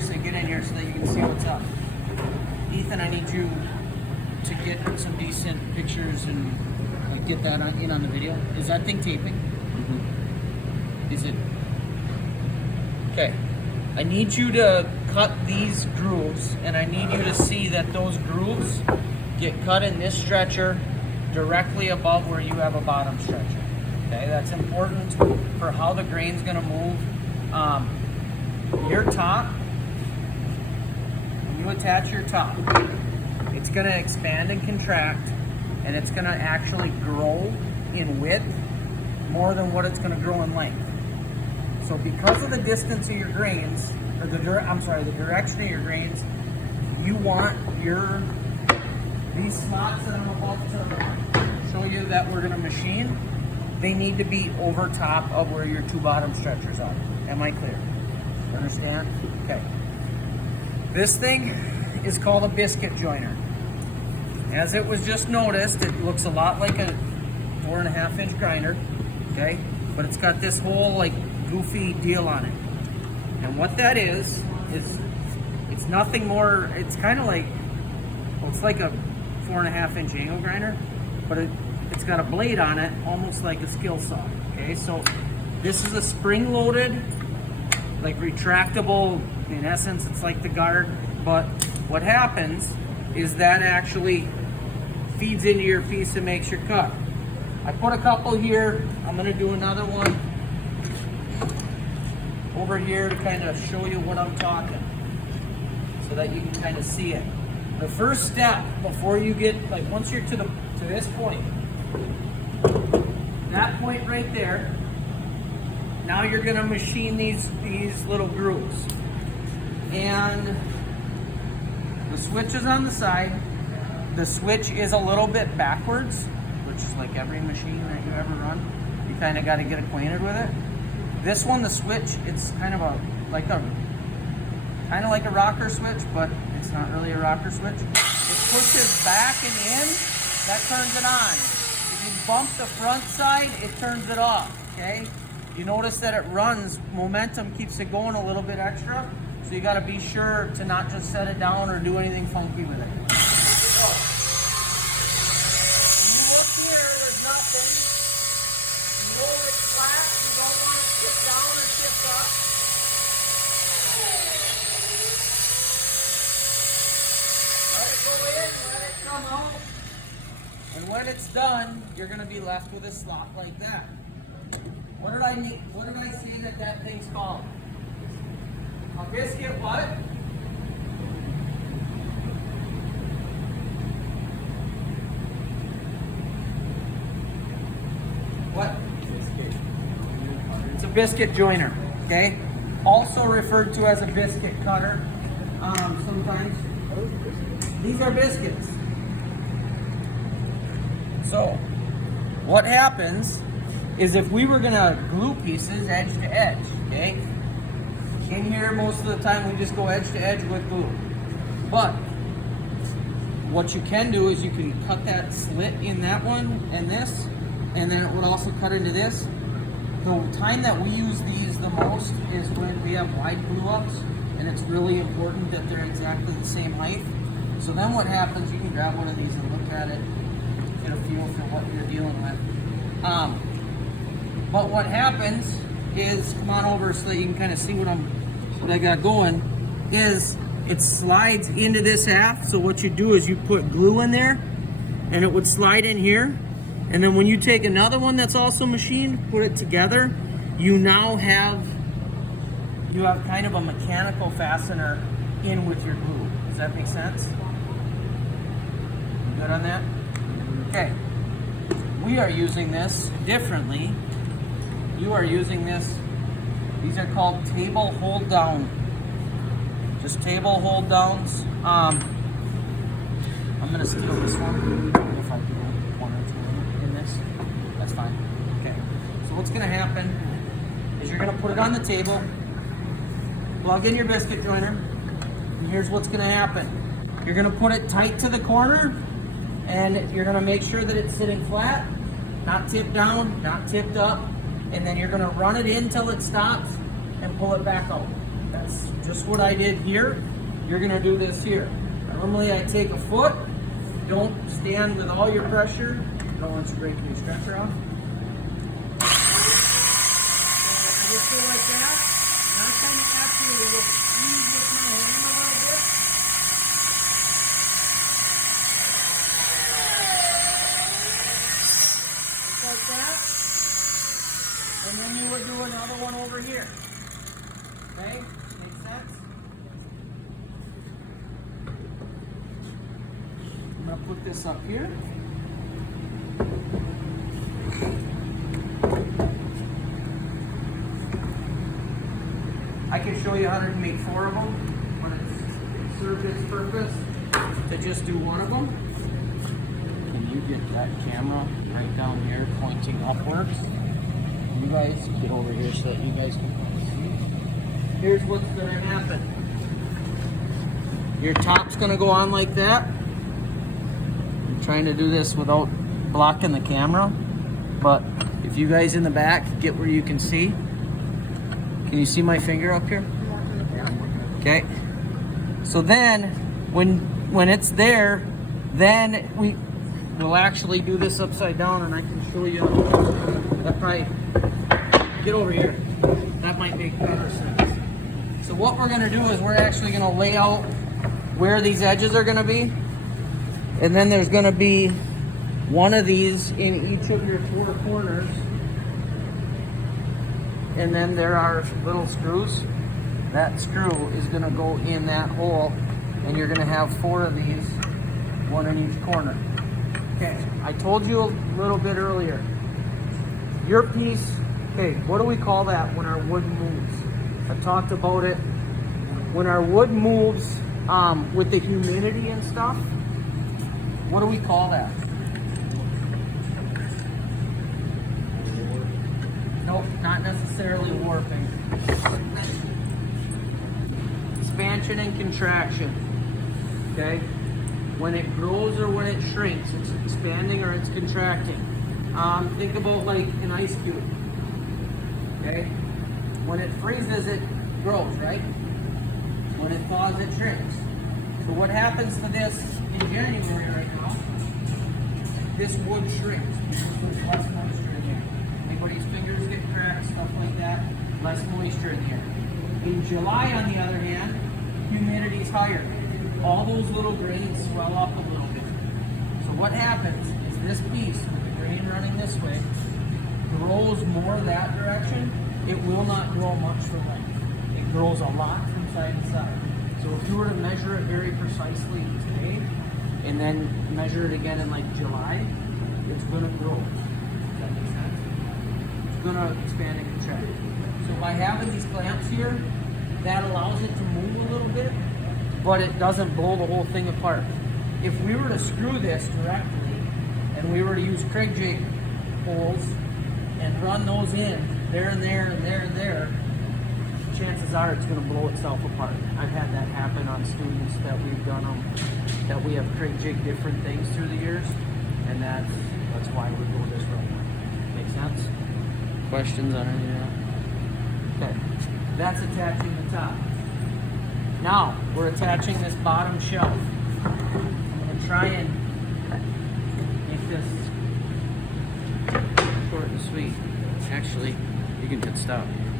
seriously, get in here so that you can see what's up. Ethan, I need you to get some decent pictures and like get that in on the video. Is that thing taping? Mm-hmm. Is it? Okay. I need you to cut these grooves, and I need you to see that those grooves get cut in this stretcher directly above where you have a bottom stretcher. Okay, that's important for how the grain's gonna move. Your top, when you attach your top, it's gonna expand and contract, and it's gonna actually grow in width more than what it's gonna grow in length. So because of the distance of your grains, or the direction of your grains, you want these slots that I'm about to show you that we're gonna machine, they need to be over top of where your two bottom stretchers are. Am I clear? Understand? Okay. This thing is called a biscuit joiner. As it was just noticed, it looks a lot like a 4.5 inch grinder, okay? But it's got this whole like goofy deal on it. And what that is it's nothing more, it's kind of like, well, it's like a 4.5 inch angle grinder, but it's got a blade on it, almost like a skill saw, okay? So this is a spring-loaded, like retractable, in essence, it's like the guard, but what happens is that actually feeds into your piece and makes your cut. I put a couple here, I'm gonna do another one over here to kind of show you what I'm talking, so that you can kind of see it. The first step before you get, like once you're to this point, that point right there, now you're gonna machine these little grooves. And the switch is on the side. The switch is a little bit backwards, which is like every machine that you ever run. You kind of got to get acquainted with it. This one, the switch, it's kind of like a rocker switch, but it's not really a rocker switch. It pushes back and in, that turns it on. If you bump the front side, it turns it off, okay? You notice that it runs, momentum keeps it going a little bit extra, so you gotta be sure to not just set it down or do anything funky with it. So, when you look here, there's nothing. You hold it flat, you don't want it to tip down or tip up. Let it go in, let it come out. And when it's done, you're gonna be left with a slot like that. What did I say that thing's called? A biscuit what? What? It's a biscuit joiner, okay? Also referred to as a biscuit cutter. Sometimes. These are biscuits. So, what happens is if we were gonna glue pieces edge to edge, okay? In here, most of the time we just go edge to edge with glue. But what you can do is you can cut that slit in that one and this, and then it would also cut into this. The time that we use these the most is when we have wide glue ups, and it's really important that they're exactly the same height. So then what happens, you can grab one of these and look at it, get a feel for what you're dealing with. But what happens is, come on over so that you can kind of see what I got going, is it slides into this half. So what you do is you put glue in there and it would slide in here. And then when you take another one that's also machined, put it together, you now have kind of a mechanical fastener in with your glue. Does that make sense? You good on that? Okay. We are using this differently. You are using this, these are called table hold down. Just table hold downs. I'm gonna steal this one. If I do one or two in this, that's fine. Okay. So what's gonna happen is you're gonna put it on the table, plug in your biscuit joiner, and here's what's gonna happen. You're gonna put it tight to the corner, and you're gonna make sure that it's sitting flat, not tipped down, not tipped up, and then you're gonna run it in till it stops and pull it back out. process. Just what I did here, you're gonna do this here. Normally I take a foot, don't stand with all your pressure. I don't want you breaking your stretcher off. Just do like that. Now kind of after you will squeeze with my hand a little bit. Just like that. And then you would do another one over here. Okay? Make sense? I'm going to put this up here. I can show you how to make 4 of them when it's served its purpose to just do one of them. Can you get that camera right down here pointing upwards? You guys get over here so that you guys can see. Here's what's going to happen. Your top's going to go on like that. I'm trying to do this without blocking the camera, but if you guys in the back get where you can see. Can you see my finger up here? Okay. So then, when it's there, then we'll actually do this upside down, and I can show you. That probably get over here. That might make better sense. So what we're gonna do is we're actually gonna lay out where these edges are gonna be, and then there's gonna be one of these in each of your 4 corners. And then there are little screws. That screw is going to go in that hole, and you're going to have 4 of these, 1 in each corner. Okay, I told you a little bit earlier. Your piece, okay, what do we call that when our wood moves? I talked about it. When our wood moves with the humidity and stuff, what do we call that? Nope, not necessarily warping. Expansion and contraction. Okay? When it grows or when it shrinks, it's expanding or it's contracting. Think about like an ice cube. Okay? When it freezes, it grows, right? When it thaws, it shrinks. So what happens to this in January right now? This wood shrinks because there's less moisture in here. Anybody's fingers get cracked, stuff like that, less moisture in here. In July, on the other hand, humidity is higher. All those little grains swell up a little bit. So what happens is this piece, with the grain running this way, grows more that direction. It will not grow much for length. It grows a lot from side to side. So if you were to measure it very precisely today, and then measure it again in like July, it's going to grow. Does that make sense? It's going to expand and contract. So by having these clamps here, that allows it to move a little bit, but it doesn't blow the whole thing apart. If we were to screw this directly, and we were to use Kreg jig holes and run those in there and there and there and there, chances are it's going to blow itself apart. I've had that happen on students that we've done that we have Kreg jig different things through the years, and that's why we go this route. Make sense? Questions on any of that? Okay, that's attaching the top. Now we're attaching this bottom shelf. I'm going to try and make this short and sweet. Actually, you can hit stop.